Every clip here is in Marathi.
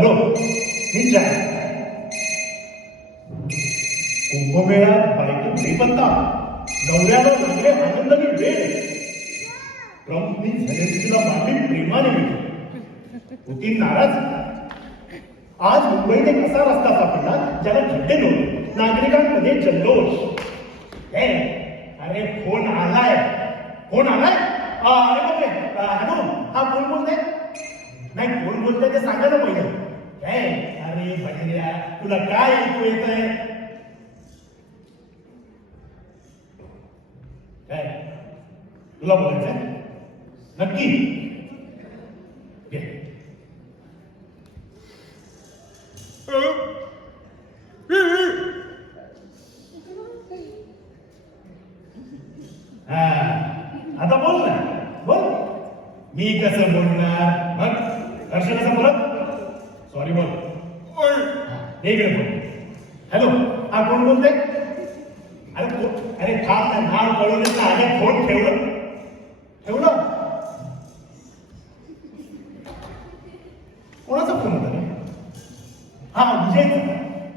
हॅलो मी जाय कुंभमेळ्यात बायको बेपत्ता नवऱ्याला लागले आनंदाने वेळ ट्रम्पनी झेलेन्स्कीला मारली प्रेमाने मिळते पुतीन नाराज आज मुंबईत एक असा रस्ता सापडला ज्याला खड्डे नव्हते नागरिकांमध्ये जल्लोष अरे फोन आलाय अरे बापरे हॅलो हा कोण बोलतोय नाही कोण बोलतोय ते सांगा ना पहिलं अरे बहिऱ्या तुला काय ऐकू येतंय काय तुला बोलायचंय नक्की आता बोल ना बोल मी कसं बोलणार मग हर्ष कसं बोलत सॉरी बोल इकडे बोल हॅलो हा कोण बोलतोय अरे थांब ना नाव कळून येत ना फोन ठेवलं कोणाचा फोन होता रे हा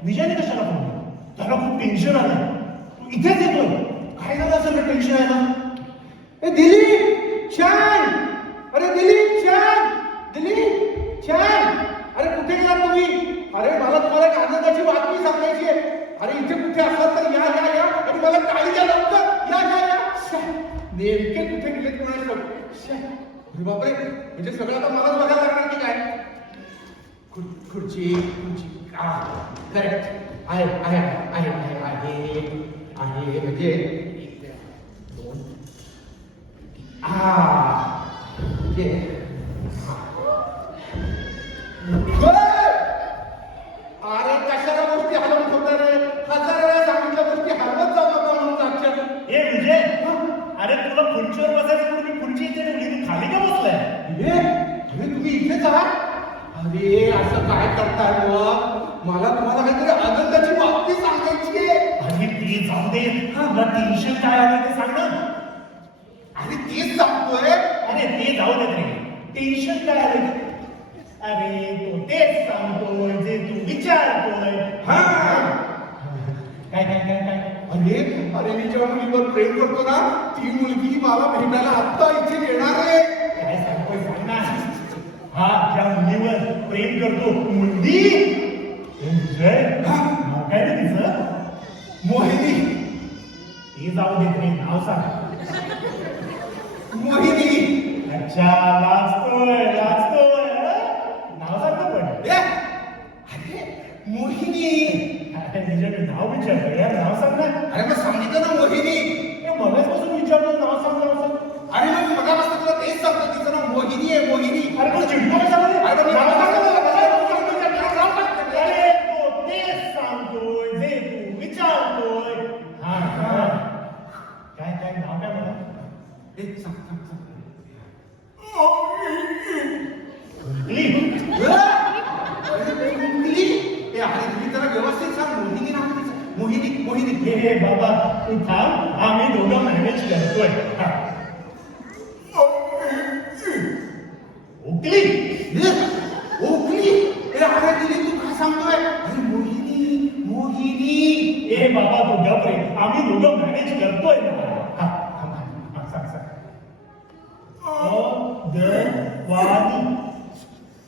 विजयने कशाला फोन त्याला खूप टेन्शन आलं तू इथेच येतोय काय झालं असं टेन्शन आहे ना दिलीप छान अरे दिलीप छान अरे कुठे गेला तुम्ही अरे मला तुम्हाला एक आनंदाची बातमी सांगायची आहे अरे इथे कुठे असलात तर या आणि मला काही द्या लवकर या नेमके कुठे गेले कोणाला अरे बापरे म्हणजे सगळं आता मलाच बघायला लागणार की काय खुर्ची करेक्ट आहे म्हणजे अरे कशाला गोष्टी हलवत होत्या रे 1000 वेळा सांगितल्या गोष्टी हलवत जाऊ नका म्हणून आजच्या विजय अरे तुला खुर्चीवर बसायचं मी खुर्ची इथे ठेवली तू खाली का बसलाय अरे तुम्ही इथेच आहात अरे असं काय करताय मला तुम्हाला काहीतरी आनंदाची बातमी सांगायची आहे अरे ते जाऊ दे तुला टेन्शन काय आलं ते सांग ना अरे तेच सांगतोय अरे ते जाऊ दे रे टेन्शन काय आलं अरे तो तेच सांगतोय जे तू विचारतोय काय अरे मी जेव्हा मुलीवर प्रेम करतो ना ती मुलगी मला भेटायला आत्ता इथे येणार आहे काय सांगतोय सांग ना हा ज्या मुलीवर प्रेम करतो मुलगी काय रे तिचं मोहिनी ते जाऊ देत रे नाव सांग मोहिनी अच्छा लाजतोय नाव सांगतो पण अरे मोहिनी अरे तुझ्याकडे नाव विचारतो यार नाव सांग ना अरे मग सांगितलं ना मोहिनी मगाचपासून विचारतो नाव सांग अरे मग मगापासून तुला तेच सांगतो तिचं नाव मोहिनी आहे मोहिनी अरे पण चिडतो कशाला रे? अरे नाव सांग अरे तो तेच सांगतोय जे तू विचारतोय काय नाव काय म्हणा व्यवस्थित सांग मोहिनी हे बाबा तू थांब आम्ही दोघं मॅनेज करतोय ओकली अरे दिली तू काय सांगतोय अरे मोहिनी ए बाबा तू गप रे आम्ही दोघं मॅनेज करतोय ना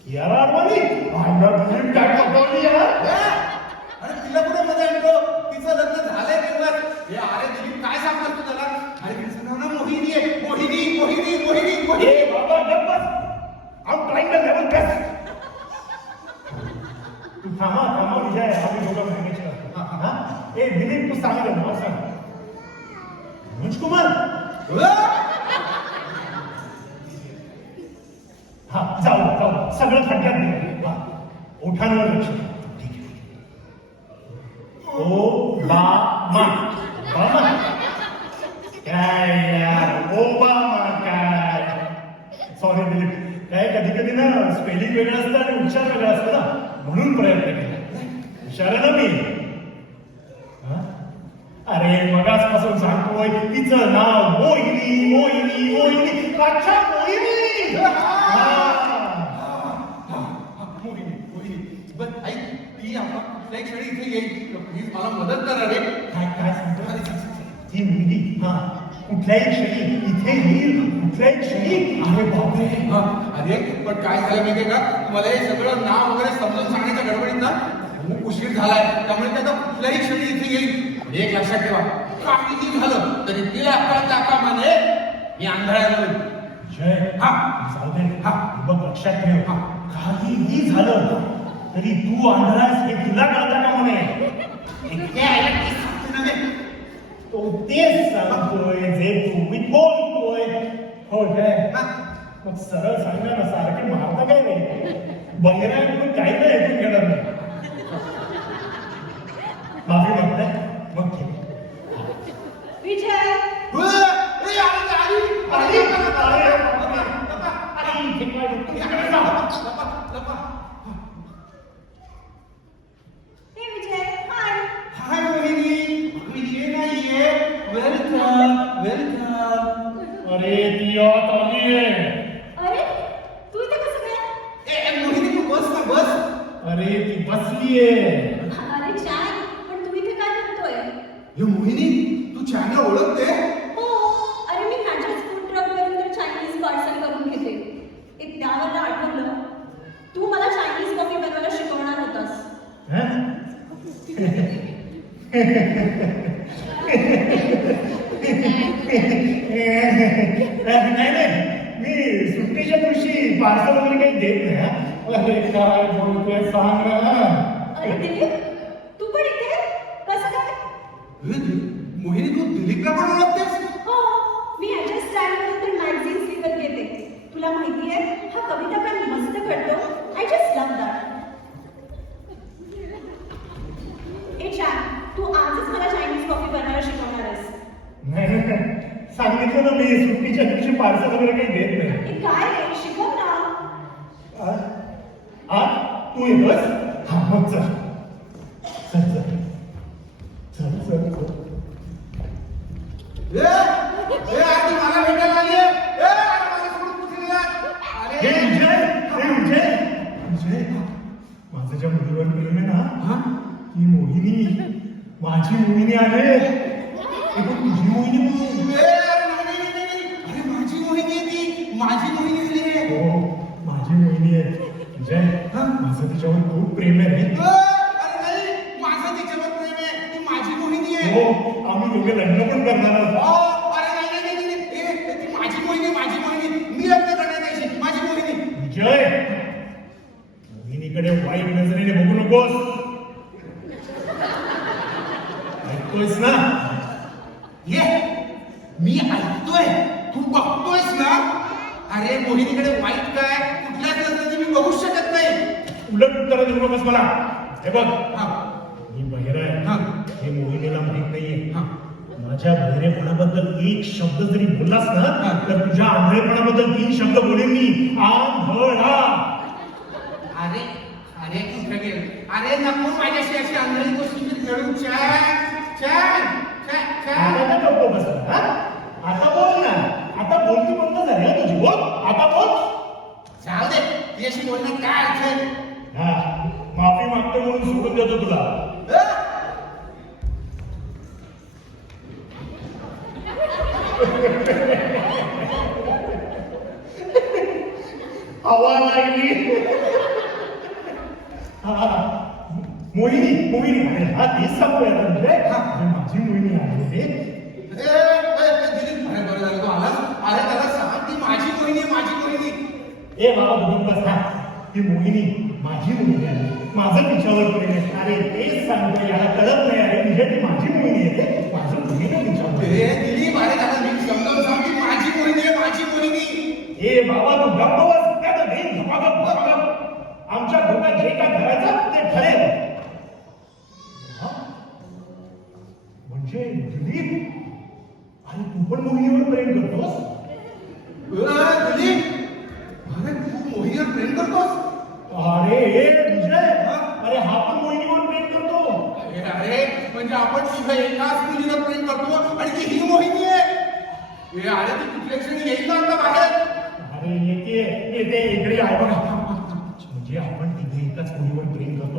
यार अडवाणी काय पकवली यार अरे तिला कुठे मजा आणतो तिचं लग्न झालंय तेव्हा अरे दिलीप काय सांगणार तू त्याला अरे तिचं नाव ना मोहिनी आहे मोहिनी ए बाबा गप बस आम ट्राइंग टू लेवल बेस्ट तू थांबा विजय आम्ही दोघं मॅनेज करतो ए दिलीप तू सांग नाव सांग मनोज कुमार जाऊ सगळं खड्ड्यात ओठांवर लक्ष ओबामा काय यार ओबामा काय सॉरी दिलीप काय कधी ना स्पेलिंग वेगळं असतं आणि उच्चार वेगळा असतो ना म्हणून प्रयत्न केला हुशार ना मी अरे मगाचपासून सांगतोय तिचं नाव मोहिनी अच्छा मोहिनी बस ऐक, ती आपण कुठल्याही क्षणी इथे येईल. प्लीज मला मदत करा रे. काय सांगतो ती मुलगी हा कुठल्याही क्षणी इथे येईल, कुठल्याही क्षणी. अरे बापरे. हा, अरे पण काय झालं माहितीये का, मला हे सगळं नाव वगैरे समजून सांगण्याच्या गडबडीत ना खूप उशीर झालाय. त्यामुळे त्याचा कुठल्याही क्षणी इथे येईल. एक लक्षात ठेवा, काहीही झालं तरी तिला दाखवा म्हणे मी आंधळा जय हा जाऊ दे. हा बघ लक्षात ठेव, हा काहीही झालं तरी तू आंधळास हे तुला कळतं का म्हणे. तो तेच सांगतोय जे तुम्ही बोलतोय. हो काय मग सरळ सांगा ना, सारखे मारता काय नाही. बंगऱ्याकडून काही नाही ऐकून घेणार नाही. माफी मागताय मग ठीक. विजय हे विजय हाय. हाय मोहिनी, ये नाहीये. Welcome welcome. अरे ती आत आलीये. अरे तू इथे कसं काय? ए मोहिनी तू बस ना बस. अरे ती बसलीये. अरे छान, पण तू इथे काय करतोय? हे मोहिनी तू चॅनल ओळखते? हो, अरे मी माझ्या फूड ट्रकवरून तर चायनीज पार्सल करून घेते. त्यावरनं आठवलं तू मला चायनीज कॉफी बनवायला शिकवणार होतास. हं? नाही नाही, मी सुट्टीच्या दिवशी पार्सल वगैरे काही देत नाही. हा. अरे काय बोलतोय सांग ना. अरे दिलीप, तू पण इथे कसं काय? मोहिनी तू दिलीपला पण ओळखतेस? हो, मी याच्या स्टँडवरून तर मॅगझिन्स विकत घेते. तुला माहितीये हा कविता काय मस्त करतो. I just love that. ए छान, तू आजच मला चायनीज कॉफी बनवायला शिकवणार आहेस. नाही, सांगितलं ना मी सुट्टीच्या दिवशी पार्सल वगैरे काही देत नाही. हे काय रे, शिकव ना. तू येतोस? हा मग चल चल चल चल चल चल. आज मला भेटायला आलीये. मला सोडून कुठे गेला? हे विजय माझं ज्या मुलीवर प्रेम आहे ना, ती मोहिनी, माझी मोहिनी आहे. तुझी मोहिनी म्हणून. अरे माझी मोहिनी आहे ती. माझी मोहिनी आहे. हो माझी मोहिनी आहे. विजय माझं तिच्यावर खूप प्रेम आहे रे. अरे नाही, माझं तिच्यावर प्रेम आहे. ती माझी मोहिनी आहे. हो आम्ही दोघे लग्न पण करणार आहोत. अरे नाही, ती माझी मोहिनी, माझी मोहिनी. मी लग्न करणार नाही. माझी मोहिनी. विजय मोहिनीकडे वाईट नजरेने बघू नकोस. ऐकतोयस ना? ये मी ऐकतोय, तू बघतोयस ना. अरे मोहिनीकडे वाईट काय कुठल्याच नजरेने मी बघू शकत नाही. उलट उत्तर देऊ नकोस मला. हे बघ हा मी बहिरा हा. आहे. हे मोहिनीला माहित नाहीये. हा. माझ्या बहिरेपणाबद्दल एक शब्द जरी बोललास ना तर तुझ्या आंधळेपणाबद्दल 3 शब्द बोलेन मी. आंधळा. अरे अरे कुठे गेल? अरे नको माझ्याशी अशी आंधळी गोष्टी खेळून. आता काय करतो बस हा? आता बोल ना. आता बोलती बंद झाली तुझी. बोल आता बोल. जाऊ दे, तुझ्याशी बोलण्यात काय अर्थ आहे? हा माफी मागतो म्हणून सोडून देतो तुला. हवा लागली. मोहिनी आहे. हा तेच सांगतोय आता विजय. माझी मोहिनी आहे ते. दिलीप, अरे बरं झालं तू आलास. अरे त्याला सांग ती माझी मोहिनी आहे, माझी मोहिनी. ए बाबा बघून बस. हा ती मोहिनी माझी मोहिनी आहे. माझं तिच्यावर प्रेम आहे. अरे तेच सांगतोय, याला कळत नाही. अरे विजय ती माझी मोहिनी आहे. माझं मोहिनी आहे तिच्यावर. दिलीप, अरे त्याला मी समजावून सांग ती माझी मोहिनी आहे, माझी मोहिनी. ए बाबा तू गप्प बस. त्यात देईन धपाधप. आमच्या डोक्यात जे काय करायचं ते ठरेल. हा? म्हणजे दिलीप, अरे तू पण मोहिनीवर प्रेम करतोस? दिलीप, अरे तू मोहिनीवर प्रेम करतोस? अरे विजय, अरे हा पण मोहिनीवर प्रेम करतो. अरे म्हणजे आपण तिघं एकाच मुलीवर प्रेम करतो आणि ती ही मोहिनी आहे. अरे ती कुठल्या क्षणी येईल ना आता बाहेर. अरे येते इकडे आहे बघा. म्हणजे आपण तिघे एकाच मुलीवर प्रेम करतो,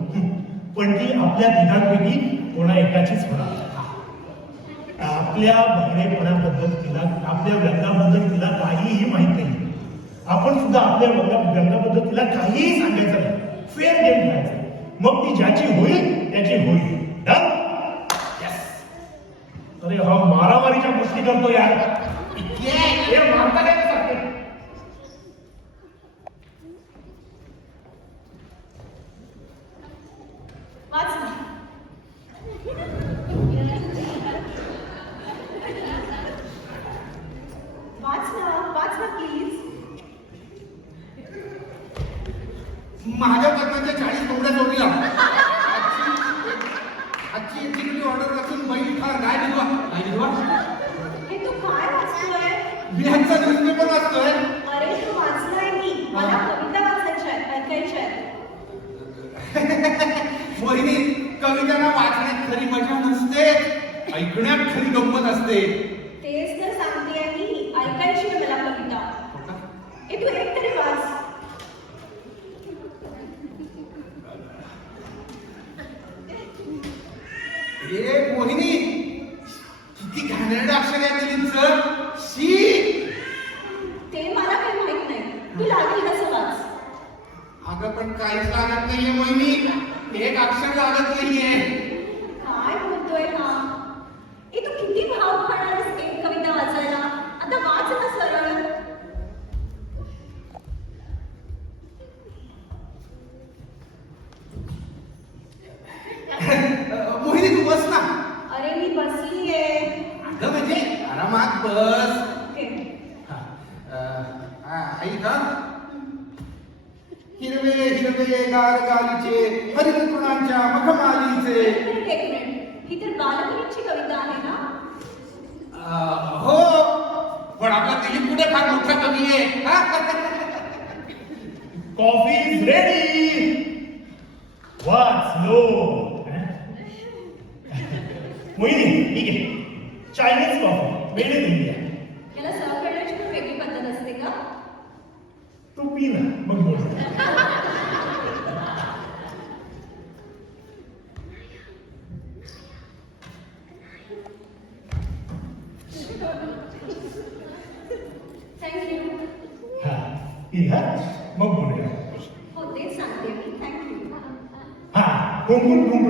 पण ती आपल्या तिघांपैकी कोणा एकाचीच होणार. आपल्या बहिणेपणाबद्दल तिला, आपल्या व्यंगाबद्दल तिला काहीही माहित नाही. आपण सुद्धा आपल्या व्यंगाबद्दल तिला काहीही सांगायचं नाही. फेअर गेम खेळायचं. मग ती ज्याची होईल त्याची होईल. डन? यस. अरे हा मारामारीच्या गोष्टी करतो यार. हे मारता काय सांगते? वाच ना. वाच ना प्लीज. माझ्या लग्नाच्या 40 कोंबड्या जोडीला आजची एक्झिक्युटिव्ह ऑर्डर वाचून बैल फार काय विधवा काय विधवा. हे तू काय वाचतोय? मी आजचा न्यूजपेपर वाचतोय. अरे तू वाचलाय मी. मला कविता वाचायच्या आहेत, ऐकायच्या आहेत. मोहिनी, कवितांना वाचण्यात खरी मजा नसते, ऐकण्यात खरी गंमत असते. तेच तर सांगतेय मी. ऐकायची आहे मला कविता. हे तू एक तरी वाच. ए मोहिनी, किती घाणेरडं अक्षर आहे मुलींचं. शी. ते मला काही माहित नाही. तू लागेल कसं वाच. अगं पण काहीच लागत नाहीये मोहिनी. एक अक्षर लागत नाहीये. काय बोलतोय हा? ए तू किती भाव खाणारस एक कविता वाचायला? आता वाच ना सरळ. मोहिनी तू बस ना. अरे मी बसलीये. अगं म्हणजे आरामात बस. ओके. ऐक हा. हिरवे हिरवे गार गालीचे हरित तृणांच्या मखमालीचे. एक मिनिट. ही तर बालकवीची कविता आहे ना? हो, पण आपला दिलीप कुठे फार मोठा कवी आहे. Coffee is ready. वाच लो. मोहिनी, ठीक आहे. Chinese coffee made in India. याला सर्व करण्याची पण वेगळी पद्धत असते का? तू पी ना, मग बोल. थँक्यू. हा पी. हा मग बोलूया. हो तेच सांगते मी. थँक्यू. हा गुणगुण.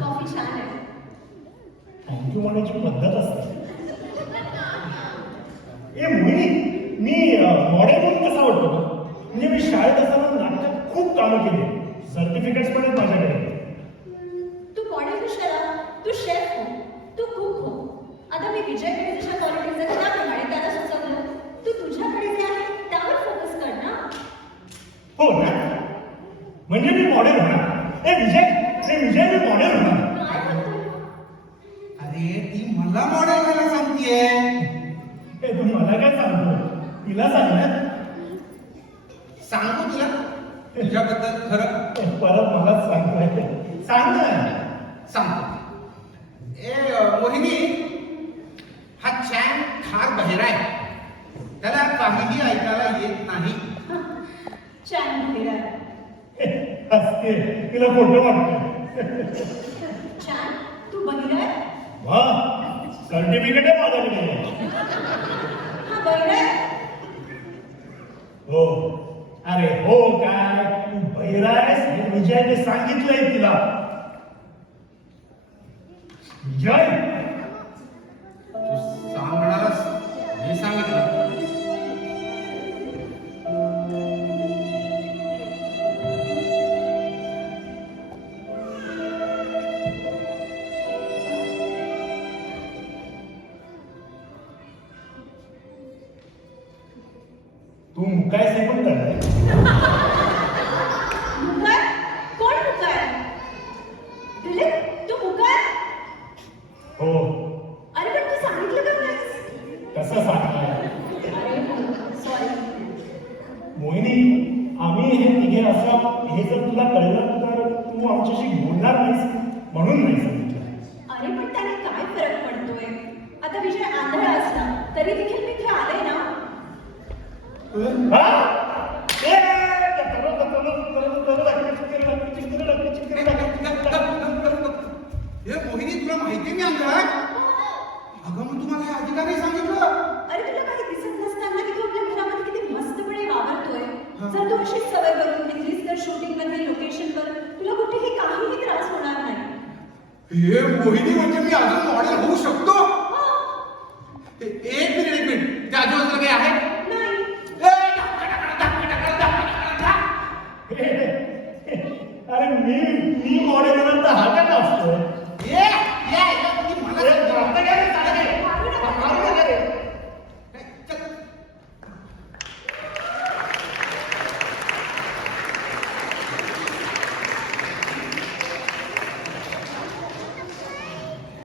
कॉफी छान आहे. थँक्यू म्हणायची पद्धत असते. ए मोहिनी, मी मॉडेल म्हणून कसा वाटतो का? म्हणजे मी शाळेत असताना नाटकात खूप कामं केली. सर्टिफिकेट्स पण आहेत माझ्याकडे. तू मॉडेल कशाला? तू शेफ हो. तू कुक हो. आता मी विजयकडे जशा क्वालिटीज आहेत त्याप्रमाणे त्याला सुचवलं. तू तुझ्याकडे जे आहे त्यावर फोकस कर ना. हो ना? म्हणजे मी मॉडेल होणार. ए विजय मी मॉडेल होणार. काय म्हणतोय? अरे ती मला मॉडेल करायला सांगतेय. ए तू मला काय सांगतो? तिला सांग ना. सांगू तुला तुझ्याबद्दल खरं. परत मलाच सांगतोय. सांग ना. सांगतो. ए मोहिनी, हा चॅन फार बहिरा आहे. त्याला काहीही ऐकायला येत नाही. छान फिरा. हसते. तिला खोटं वाटतं. छान. तू बहिरा आहे? वा, सर्टिफिकेट आहे माझ्याकडे. हा बहिरा आहे? हो. अरे हो काय, तू बहिरा आहेस हे विजयने सांगितलंय तिला. विजय, तू सांगणारच. मी सांगितलं. तू मुकायस हे पण करणार. मुकार? कोण मुकार? दिलीप, तू मुकार? हो. अरे पण तू सांगितलं का नाहीस? कसं सांगणार? अरे सॉरी. मोहिनी, आम्ही हे तिघे असं हे जर तुला कळलं तर तू आमच्याशी बोलणार नाहीस म्हणून नाही सांगितलं. अरे पण त्याने काय फरक पडतोय? आता विजय आंधळा असला तरी देखील मी इथे आले ना. हा? ए, हे मोहिनी तुला माहिती मी आणलाय अगं मग तुम्हाला हे आधी का नाही सांगितलं अरे तुला काही दिसत नसताना की तू आपल्या घरामध्ये किती मस्तपणे वावरतोय. जर तू अशीच सवय करून घेतलीस तर शूटिंग मध्ये लोकेशनवर तुला कुठेही काहीही त्रास होणार नाही. हे मोहिनी म्हणजे मी अजून मॉडेल होऊ शकतो हो. एक मिनिट त्या आजूबाजूला काही आहे नाही. अरे मी मॉडेल हा का असतो ए